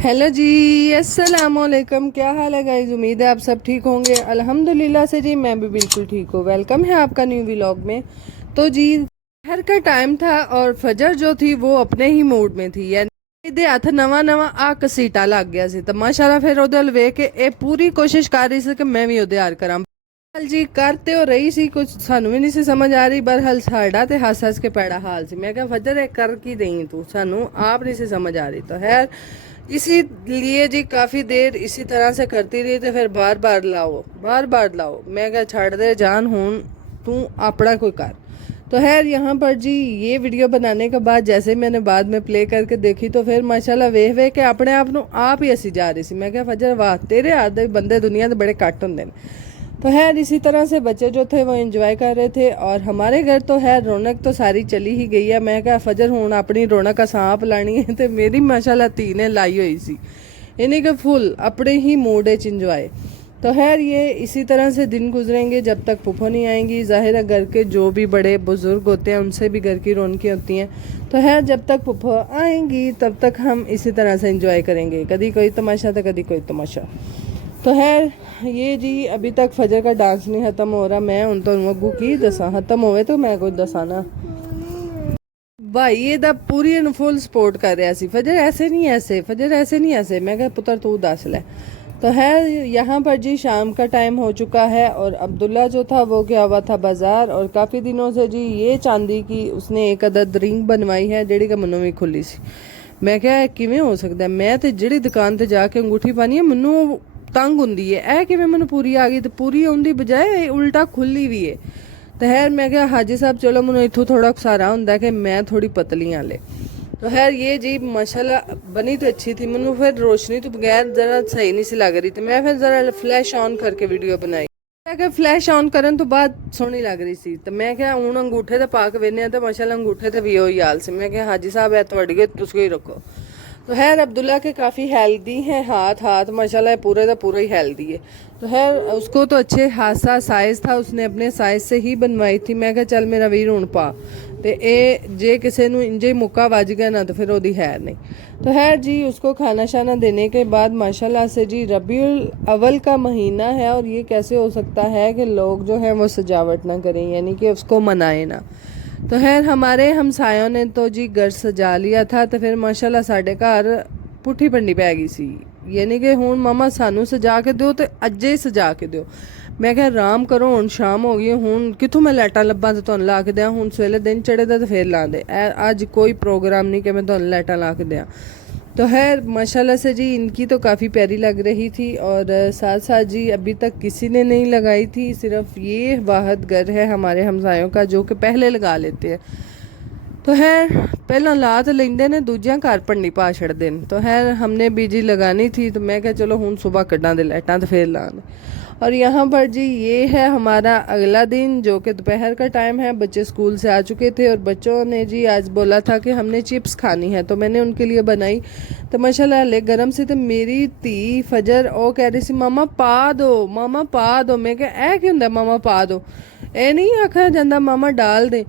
Hello जी। अस्सलाम वालेकुम। क्या हाल है गाइस? उम्मीद है आप सब ठीक होंगे। अल्हम्दुलिल्लाह से जी मैं भी बिल्कुल ठीक हूँ। वेलकम है आपका न्यू व्लॉग में। तो जी शहर का टाइम था और फजर जो थी वो अपने ही मूड में थी, यानी दे हथ नवा नवा आ कसीटा लग गया सी। तो माशाल्लाह फिर ਉਹਦੇ ਵੱਲ ਵੇਖ ਕੇ ਇਹ ਪੂਰੀ ਕੋਸ਼ਿਸ਼ ਕਰ ਰਹੀ ਸੀ ਕਿ ਮੈਂ ਵੀ ਉਹਦੇ ਹਾਰ ਕਰਾਂ। ਹਾਲ ਜੀ ਕਰ ਤੇ ਹੋ ਰਹੀ ਸੀ, ਕੁਝ ਸਾਨੂੰ ਵੀ ਨਹੀਂ ਸੀ ਸਮਝ ਆ ਰਹੀ, ਬਰਹਲ ਸਾਡਾ ਤੇ ਹੱਸ ਹੱਸ ਕੇ ਪੈੜਾ ਹਾਲ ਸੀ। ਮੈਂ ਕਿਹਾ ਫਜਰ ਇਹ ਕਰ ਕੀ ਰਹੀ ਤੂੰ, ਸਾਨੂੰ आप नहीं सी समझ आ रही। तो खैर इसीलिए जी काफ़ी देर इसी तरह से करती रही, तो फिर बार बार लाओ। मैं क्या छड़ दे जान हूँ, तू अपना कोई कर। तो खैर यहाँ पर जी ये वीडियो बनाने के बाद जैसे मैंने बाद में प्ले करके देखी तो फिर माशाल्लाह वेख वेख के अपने आप ਨੂੰ आप ही हसी जा रही सी। मैं क्या फजर वाह तेरे हाथ दे बंदे दुनिया ਦੇ बड़े घट होंगे। तो खैर इसी तरह से बच्चे जो थे वो एंजॉय कर रहे थे और हमारे घर तो है रौनक तो सारी चली ही गई है। मैं क्या फजर हूँ अपनी रौनक का सांप लानी है, तो मेरी माशाल्लाह धी ने लाई हुई सी यानी कि फुल अपने ही मूड इंजॉय। तो खैर ये इसी तरह से दिन गुजरेंगे जब तक पुप्पो नहीं आएंगी। ज़ाहिर है घर के जो भी बड़े बुजुर्ग होते हैं उनसे भी घर की रौनकें होती हैं। तो खैर जब तक पुप्पो आएंगी तब तक हम इसी तरह से इंजॉय करेंगे, कभी कोई तमाशा तो कभी कोई तमाशा। तो खैर ये जी अभी तक फजर का डांस नहीं ख़त्म हो रहा। मैं उन तो अगू की दसा खत्म होवे तो मैं कुछ दसा ना भाई ये दा पूरी फुल सपोर्ट कर रहा सी। फजर ऐसे नहीं ऐसे, फजर ऐसे नहीं ऐसे। मैं कहा पुत्र तू दस ले। तो है यहाँ पर जी शाम का टाइम हो चुका है और अब्दुल्ला जो था वो गया हुआ था बाज़ार और काफ़ी दिनों से जी ये चांदी की उसने एक अदद रिंग बनवाई है जेड़ी का मनो भी खुली सी। मैं क्या किवें हो सकता है, मैं तो जिहड़ी दुकान ते जाके अंगूठी पानी है मनु तंग होंदी है, ऐ कि मैं पूरी आ गई। तो पूरी आने बजाय उल्टा खुली भी है। तो खैर मैं क्या हाजी साहब चलो मैं इतों थोड़ा सारा होंगे कि मैं थोड़ी पतली आले। तो खैर ये जी माशाल्लाह बनी तो अच्छी थी, मैनू फिर रोशनी तो बगैर ज़रा सही नहीं सी लग रही। तो मैं फिर ज़रा फ्लैश ऑन करके वीडियो बनाई। फ्लैश ऑन करन तो बाद सोहनी लग रही सी। तो मैं क्या हूँ अंगूठे तो पा के वेने तो माशाल्लाह अंगूठे तो भी वही हाल से। मैं क्या हाजी साहब है थोड़ी तुम ही रखो। तो खैर अब्दुल्ला के काफ़ी हेल्दी हैं हाथ हाथ माशाल्लाह पूरे का पूरा ही हेल्दी है। तो खैर उसको तो अच्छे हादसा साइज़ था, उसने अपने साइज़ से ही बनवाई थी। मैं क्या चल मेरा वीर हूँ पा तो ये जे किसी ने इंजे मुक्का वज गया ना तो फिर वो है नहीं। तो खैर जी उसको खाना शाना देने के बाद माशाल्लाह से जी रबीउल अव्वल का महीना है और ये कैसे हो सकता है कि लोग जो हैं वो सजावट ना करें, यानी कि उसको मनाएं ना। तो खैर हमारे हमसायों ने तो जी घर सजा लिया था। तो फिर माशाल्लाह साढ़े घर पुट्ठी पंडी पै गई सी, यानी कि हुण मामा सानू सजा के दो तो अज्जे ही सजा के दो। मैं क्या आराम करो हुण शाम हो गई, हुण कित्थों मैं लाइटां लब्बां ते तुहानूं ला के देआं। हुण सवेले दिन चढ़े दा ते फिर ला दे। अज कोई प्रोग्राम नहीं कि मैं तुहानूं लाइटां ला के देआं। तो खैर माशाल्लाह से जी इनकी तो काफ़ी प्यारी लग रही थी और साथ साथ जी अभी तक किसी ने नहीं लगाई थी, सिर्फ ये वाहद घर है हमारे हमसायों का जो कि पहले लगा लेते हैं। तो खैर पहला ला तो लेंदे ने दूजियां घर भंडी पा छड़दे ने। तो खैर हमने बीजी लगानी थी तो मैं क्या चलो हुण सुबह कड्डां दे लाइटां तो फिर लाने। और यहाँ पर जी ये है हमारा अगला दिन जो कि दोपहर का टाइम है। बच्चे स्कूल से आ चुके थे और बच्चों ने जी आज बोला था कि हमने चिप्स खानी है, तो मैंने उनके लिए बनाई। तो माशाल्लाह ले गरम से तो मेरी धी फजर ओ कह रही सी मामा पा दो, मामा पा दो। मैं क्या ऐ क्या हुंदा मामा पा दो, ए नहीं आखा जांदा मामा डाल दे।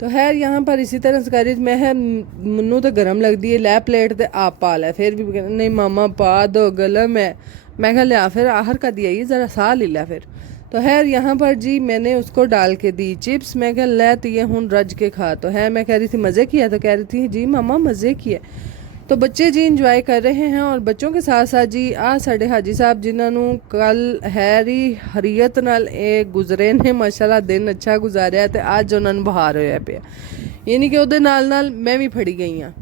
तो खैर यहाँ पर इसी तरह से करी मैं है मन्नू तो गर्म लगती है, लै प्लेट तो आप पा लै। फिर भी नहीं मामा पा दो गलम है। मैं कहा लिया फिर आहर का दिया ये ज़रा साह ले लिया फिर। तो खैर यहाँ पर जी मैंने उसको डाल के दी चिप्स। मैं कहा लै तो ये हूँ रज के खा। तो है मैं कह रही थी मज़े किया, तो कह रही थी जी मामा मज़े किया। तो बच्चे जी इंजॉय कर रहे हैं और बच्चों के साथ साथ जी साढ़े हाजी साहब जिन्होंने कल हैरी हरीयत नाल गुजरे ने माशाल्लाह दिन अच्छा गुजारिया तो अज उन्होंने बहार होया पे, यानी कि उहदे नाल नाल मैं भी फड़ी गई हाँ।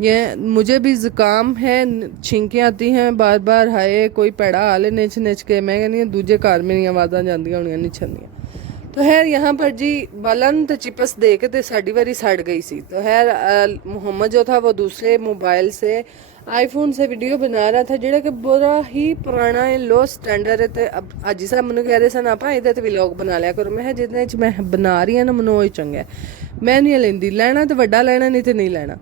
ये मुझे भी ज़ुकाम है, छिंकें आती हैं बार बार, हाय कोई पैड़ा हाले निच निच के। मैं कहनी दूजे घर मेरी आवाज़ां जांदियां होणियां निछन दियां। तो खैर यहाँ पर जी बालन तो चिपस दे के तो साड़ी वारी सड़ गई सी। तो खैर मोहम्मद जो था वो दूसरे मोबाइल से आईफोन से वीडियो बना रहा था जेड़ा कि बड़ा ही पुराना है, लो स्टैंडर्ड है। तो अब अजी साहब मैंने कह रहे सन आप ये तो व्लॉग बना लिया करो। मैं जितने मैं बना रही हूँ ना मनो ही चंगा है, मैं नहीं लेंदी, लेना तो वड्डा लेना नहीं तो नहीं लेना।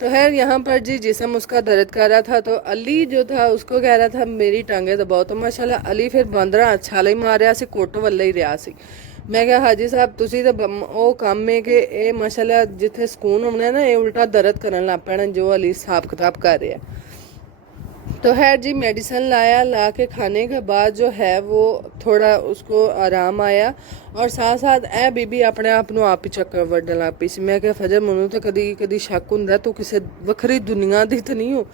तो खैर यहाँ पर जी जिसम उसका दर्द कर रहा था तो अली जो था उसको कह रहा था मेरी टांगे दबाओ। तो माशाल्लाह अली फिर बंदरा अच्छा ही मारिया सी, कोट वाले ही रहा सी। मैं क्या हाजी साहब तुसी तो वो काम है कि ये माशाल्लाह जिथे सुकून होना है ना ये उल्टा दर्द करन लग पैना जो अली हिसाब किताब कर रहा है। तो है जी मेडिसिन लाया, ला के खाने के बाद जो है वो थोड़ा उसको आराम आया और साथ साथ ए बीबी अपने आप ਨੂੰ ਆਪ ਹੀ ਚੱਕਰ ਵੱਢਣ ਲੱਗ ਪਈ ਸੀ। ਮੈਂ ਕਿਹਾ ਫਜਰ ਮੈਨੂੰ ਤਾਂ ਕਦੀ ਕਦੀ ਸ਼ੱਕ ਹੁੰਦਾ ਤੂੰ ਕਿਸੇ ਵੱਖਰੀ ਦੁਨੀਆ ਦੀ ਤਾਂ ਨਹੀਂ ਹੋ,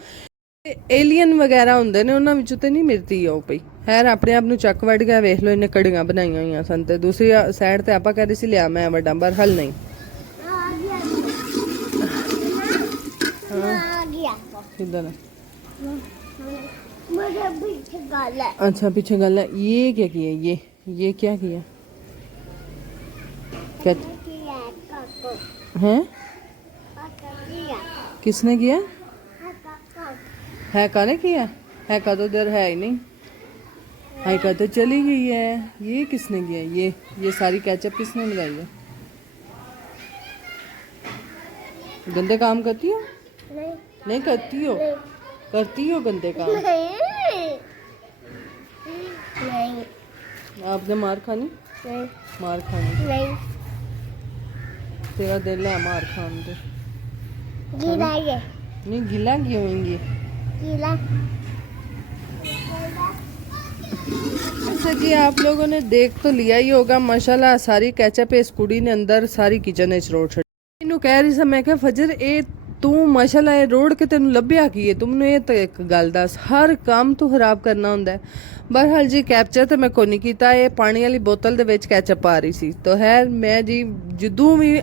ਏਲੀਅਨ ਵਗੈਰਾ ਹੁੰਦੇ ਨੇ ਉਹਨਾਂ ਵਿੱਚੋਂ ਤੇ ਨਹੀਂ ਮਿਲਦੀ ਉਹ ਪਈ। ਖੈਰ ਆਪਣੇ ਆਪ ਨੂੰ ਚੱਕ ਵੱਢ ਗਿਆ, ਵੇਖ ਲਓ ਇਹਨੇ ਕੜੀਆਂ ਬਣਾਈਆਂ ਹੋਈਆਂ ਸਨ ਤੇ ਦੂਸਰੀ ਸਾਈਡ ਤੇ ਆਪਾਂ ਕਹਿੰਦੇ ਸੀ ਲਿਆ ਮੈਂ ਵੱਡਾ ਪਰ ਹਲ ਨਹੀਂ किधर है? अच्छा पीछे गल है। ये क्या किया? ये क्या किया? क्या हैं? किसने किया? है का ने किया? है का तो इधर है ही नहीं, है का तो चली गई है। ये किसने किया? ये सारी कैचअप किसने लगाई है? गंदे काम करती हो? नहीं करती हो? करती हो गंदे काम? नहीं। आपने मार खानी? नहीं। मार खानी? नहीं। तेरा दिल है मार खान दे। गीला ये। नहीं गिला क्यों होंगी? गीला। जैसे कि आप लोगों ने देख तो लिया ही होगा माशाल्लाह सारी कैचअप इस कुड़ी ने अंदर सारी किचन च रोड़ छड़ी। इनू कह रही सा मैं क्या फजर ए ਤੂੰ ਮਾਸ਼ਾਅੱਲਾ ਇਹ ਰੋਡ ਕੇ ਤੈਨੂੰ ਲੱਭਿਆ ਕੀ ਹੈ? ਤੁਮਨੂੰ ਇਹ ਤਾਂ ਇੱਕ ਗੱਲ ਦੱਸ, ਹਰ ਕੰਮ ਤੂੰ ਖਰਾਬ ਕਰਨਾ ਹੁੰਦਾ ਹੈ। ਬਹਰਹਾਲ ਜੀ ਕੈਪਚਰ ਤੇ ਮੈਂ ਕੋਈ ਨਹੀਂ ਕੀਤਾ, ਇਹ ਪਾਣੀ ਵਾਲੀ ਬੋਤਲ ਦੇ ਵਿੱਚ ਕੈਚਅਪ ਆ ਰਹੀ ਸੀ। ਤਾਂ ਹੈ ਮੈਂ ਜੀ ਜਦੋਂ ਵੀ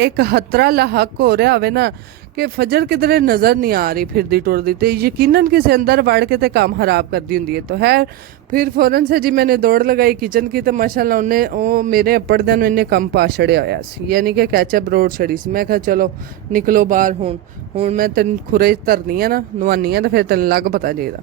ਇੱਕ ਖਤਰਾ ਲਾਹਕ ਹੋ ਰਿਹਾ ਹੋਵੇ ਨਾ ਕਿ ਫਜਰ ਕਿਧਰੇ ਨਜ਼ਰ ਨਹੀਂ ਆ ਰਹੀ ਫਿਰਦੀ ਟੁਰਦੀ ਤੇ ਯਕੀਨਨ ਕਿਸੇ ਅੰਦਰ ਵੜ ਕੇ ਤੇ ਕੰਮ ਖਰਾਬ ਕਰਦੀ ਹੁੰਦੀ ਹੈ। ਤਾਂ ਹੈ फिर फौरन से जी मैंने दौड़ लगाई किचन की तो माशाल्लाह उन्हें वो मेरे अपड़दे ਨੂੰ इन्हें ਕੰਮ ਪਾ ਛੜਿਆ ਹੋਇਆ ਸੀ, ਯਾਨੀ ਕਿ ਕੈਚਅਪ ਰੋਡ ਛੜੀ ਸੀ। ਮੈਂ ਕਿਹਾ ਚਲੋ ਨਿਕਲੋ ਬਾਹਰ, ਹੁਣ ਮੈਂ ਤੈਨੂੰ ਖੁਰੇ ਧਰਨੀ ਆ ਨਾ ਨਵਾਨੀ ਆ ਤੇ ਫਿਰ ਤੈਨੂੰ ਲੱਗ ਪਤਾ ਜੇਦਾ।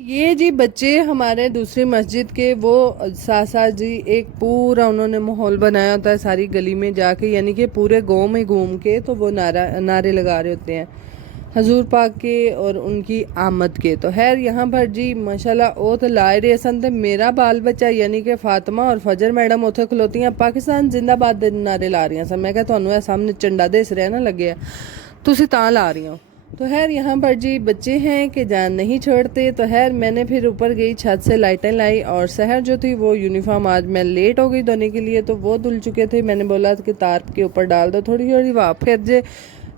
ये जी बच्चे हमारे दूसरी मस्जिद के वो साथ साथ जी एक पूरा उन्होंने माहौल बनाया होता है सारी गली में जाके, यानी कि पूरे गांव में घूम के तो वो नारे लगा रहे होते हैं हजूर पाक के और उनकी आमद के। तो खैर यहाँ पर जी माशाल्लाह वो तो ला रहे सन ते मेरा बाल बच्चा यानी कि फातिमा और फजर मैडम उत्थे खलोतियां पाकिस्तान जिंदाबाद दे नारे ला रही सन। मैं क्या तुहानू सामने झंडा दिस रहा ना लगे तुसी तां ला रही हो, तो खैर यहाँ पर जी बच्चे हैं कि जान नहीं छोड़ते। तो खैर मैंने फिर ऊपर गई, छत से लाइटें लाई और सहर जो थी वो यूनिफॉर्म, आज मैं लेट हो गई धोने के लिए तो वो धुल चुके थे। मैंने बोला कि तार के ऊपर डाल दो थोड़ी थोड़ी वाह फिर जे,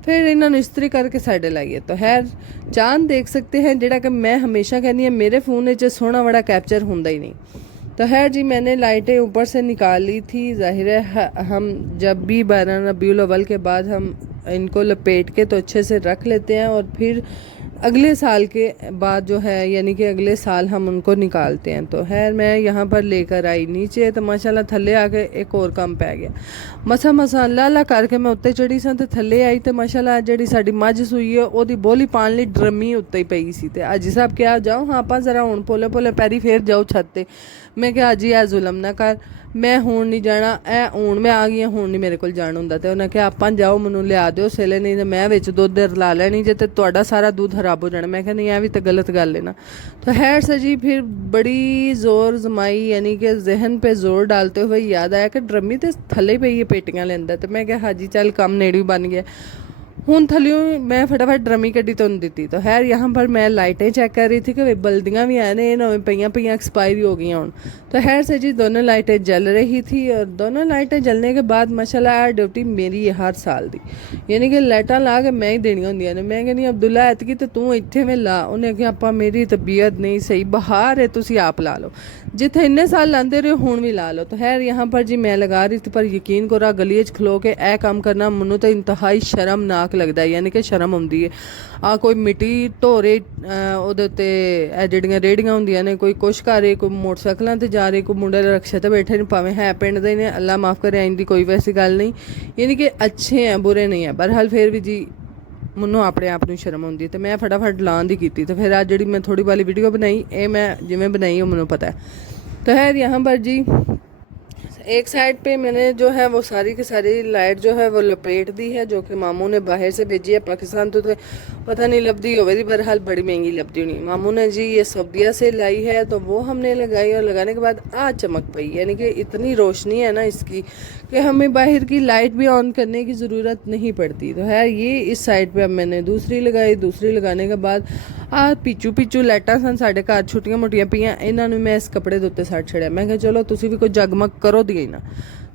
फिर इन्होंने इस्त्री करके साइडे लाइए। तो खैर चांद देख सकते हैं, जेड़ा कि मैं हमेशा कहनी है मेरे फ़ोन में सोहना बड़ा कैप्चर होंदा ही नहीं। तो खैर जी मैंने लाइटें ऊपर से निकाल ली थी। ज़ाहिर है हम जब भी 12 रबीउल अव्वल के बाद हम इनको लपेट के तो अच्छे से रख लेते हैं और फिर अगले साल के बाद जो है यानी कि अगले साल हम उनको निकालते हैं। तो खैर मैं यहाँ पर लेकर आई नीचे तो माशाल्लाह थल्ले आके एक और काम पै गया। मसा मसा अल्लाह करके मैं उत्ते चढ़ी सा तो थल्ले आई तो माशाल्लाह जिहड़ी साडी मझ सूई है ओदी बोली पाण लई ड्रमी उत्ते ही पई सी ते अजी साहब क्या जाओ हाँ आप जरा हुण पोले पोले पैरी फिर जाओ छत ते। मैं क्या अजी ऐ जुलम ना कर, मैं हुण नहीं जाना, ऐ हुण मैं आ गई हुण नहीं मेरे कोल जाण हुंदा। ते उन्हें कहा आपां जाओ मैनूं लिया दिओ सेले, नहीं तो मैं विच दुध रला लैनी जे ते तुहाडा सारा दूध खराब हो जाना। मैं कहा नहीं ऐ भी तो गलत गल है ना। तो खैर से जी फिर बड़ी जोर जमाई यानी कि जहन पे जोर डालते हुए याद आया कि ड्रमी तो थले पे ही पेटियां लेंदा। तो मैं क्या हाजी चल काम नेड़ी बन गया। हूँ थलियों मैं फटाफट ड्रमी कड्डी तो नहीं दी। तो खैर यहाँ पर मैं लाइटें चेक कर रही थी कि बल्दियाँ भी हैं ने नवें पईयां पईयां एक्सपायरी हो गई हूँ। तो खैर से जी दोनों लाइटें जल रही थी और दोनों लाइटें जलने के बाद माशाल्लाह ड्यूटी मेरी है हर साल दी, यानी कि लाइटां ला के मैं ही देनी होंदियां ने। मैं कहनी अब्दुल्ला ऐतकी तो तू इत्थे में ला, उन्हें कहा आपा मेरी तबीयत नहीं सही बाहर है तुसी आप ला लो, जिथे इन्ने साल लाते रहे हुण भी ला लो। तो खैर यहाँ पर जी मैं लगा रही थी पर यकीन करो गली च खलो के ए काम करना मैनू तो इंतहाई शर्मनाक लगता है, यानी कि शर्म आउंदी है। कोई मिट्टी ढोरे ਉਹਦੇ ਉੱਤੇ ਇਹ ਜਿਹੜੀਆਂ ਰੇੜੀਆਂ ਹੁੰਦੀਆਂ ਨੇ ਕੋਈ ਕੁਛ ਕਰ ਰਹੇ ਕੋਈ ਮੋਟਰਸਾਈਕਲਾਂ ਤੇ ਜਾ ਰਹੇ ਕੋਈ ਮੁੰਡੇ ਰਕਸ਼ੇ ਤੇ ਬੈਠੇ ਨੇ ਭਾਵੇਂ ਹੈ ਪਿੰਡ ਦੇ ਨੇ ਅੱਲਾ ਮਾਫ करे ਆਇੰਦੀ ਕੋਈ ਵੈਸੀ ਗੱਲ ਨਹੀਂ, यानी कि अच्छे हैं बुरे नहीं है। बहरहाल फिर भी जी ਮੈਨੂੰ ਆਪਣੇ ਆਪ ਨੂੰ ਸ਼ਰਮ ਆਉਂਦੀ ਤੇ ਮੈਂ ਫਟਾਫਟ ਲਾਉਣ ਦੀ ਕੀਤੀ। तो फिर आज ਜਿਹੜੀ मैं थोड़ी वाली वीडियो बनाई ਇਹ मैं जिमें बनाई ਉਹ ਮੈਨੂੰ पता है। तो खैर यहाँ पर जी एक साइड पे मैंने जो है वो सारी की सारी लाइट जो है वो लपेट दी है, जो कि मामू ने बाहर से भेजी है। पाकिस्तान तो पता नहीं लभदी होगी, बहरहाल बड़ी महंगी लभदी होनी। मामू ने जी ये सऊदीया से लाई है तो वो हमने लगाई और लगाने के बाद आज चमक पई, यानी कि इतनी रोशनी है ना इसकी कि हमें बाहर की लाइट भी ऑन करने की ज़रूरत नहीं पड़ती। तो है ये इस साइड पे अब मैंने दूसरी लगाई। दूसरी लगाने के बाद पिचू पिचू लाइटां सन साढ़े घर छुट्टियां मोटियां पियां, इन्होंने मैं इस कपड़े के उत्ते सट छड़िया। मैं कहा चलो तुसी भी कोई जगमग करो दी ना।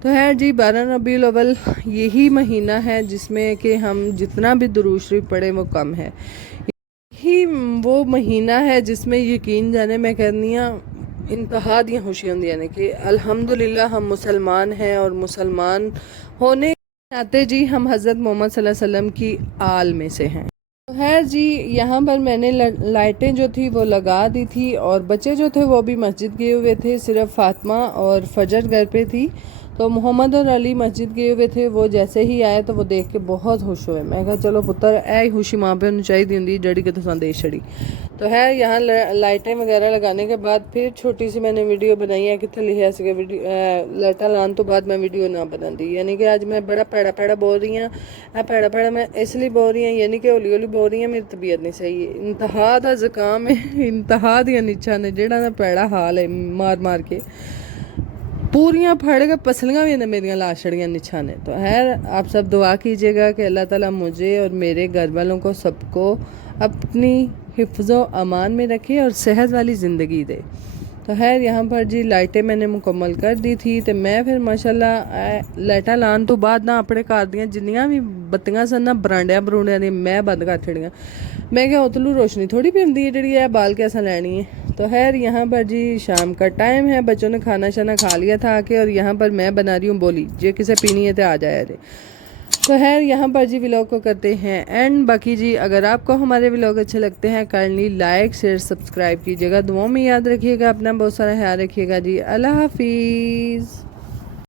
तो है जी 12 रबीउल अव्वल यही महीना है जिसमें कि हम जितना भी दुरूद शरीफ पढ़े वो कम है। यही वो महीना है जिसमें यकीन जाने मैं कहनी हाँ इंतहा दी खुशी होंदी है कि अल्हम्दुलिल्लाह हम मुसलमान हैं और मुसलमान होने के नाते जी हम हज़रत मोहम्मद सल्लल्लाहु अलैहि वसल्लम की आल में से हैं। तो खैर जी यहाँ पर मैंने लाइटें जो थी वो लगा दी थी और बच्चे जो थे वो भी मस्जिद गए हुए थे, सिर्फ फातिमा और फजर घर पे थी। तो मोहम्मद और अली मस्जिद गए हुए थे। वो जैसे ही आए तो वो देख के बहुत खुश हुए। मैं कहा चलो पुत्र ऐ खुशी माँ पे चाहिए होंगी जड़ी के तुसां दे छड़ी। तो है यहाँ लाइटें वगैरह लगाने के बाद फिर छोटी सी मैंने वीडियो बनाई है, कितने लिखा सी वीडियो लाइटा लाने तो बाद मैं वीडियो ना बनाती, यानी कि आज मैं बड़ा पैड़ा पैड़ा बोल रही हूँ। पैड़ा पैड़ा मैं इसलिए बोल रही हूँ यानी कि हौली हौली बोल रही हूँ, मेरी तबीयत नहीं सही है, इंतहा दा ज़ुकाम है, इंतहा दियां निच्छां ने जेड़ा ना पैड़ा हाल है, मार मार के पूरियां फड़ के पसलियां भी ने मेरियां लाशड़ियां निछाने। तो खैर आप सब दुआ कीजिएगा कि अल्लाह ताला मुझे और मेरे घर वालों को सबको अपनी हिफ्ज़ो अमान में रखे और सेहत वाली ज़िंदगी दे। तो खैर यहाँ पर जी लाइटें मैंने मुकम्मल कर दी थी। तो मैं फिर माशाल्लाह लाइटां लाने तो बाद ना अपने घर दियां जिन्नियां भी बत्तियां सन ना बरांडियां बरूंडियां दी मैं बंद कर छड़ियां। मैं क्या उतलू रोशनी थोड़ी भी होंदी है जिहड़ी है बाल के असां लैनी है। तो खैर यहाँ पर जी शाम का टाइम है, बच्चों ने खाना शाना खा लिया था आके और यहाँ पर मैं बना रही हूँ बोली, जे किसे पीनी है तो आ जाए रे। तो खैर यहाँ पर जी व्लॉग को करते हैं एंड। बाकी जी अगर आपको हमारे व्लॉग अच्छे लगते हैं काइंडली लाइक शेयर सब्सक्राइब कीजिएगा। दुआओं में याद रखिएगा, अपना बहुत सारा ख्याल रखिएगा जी। अल्लाह हाफिज़।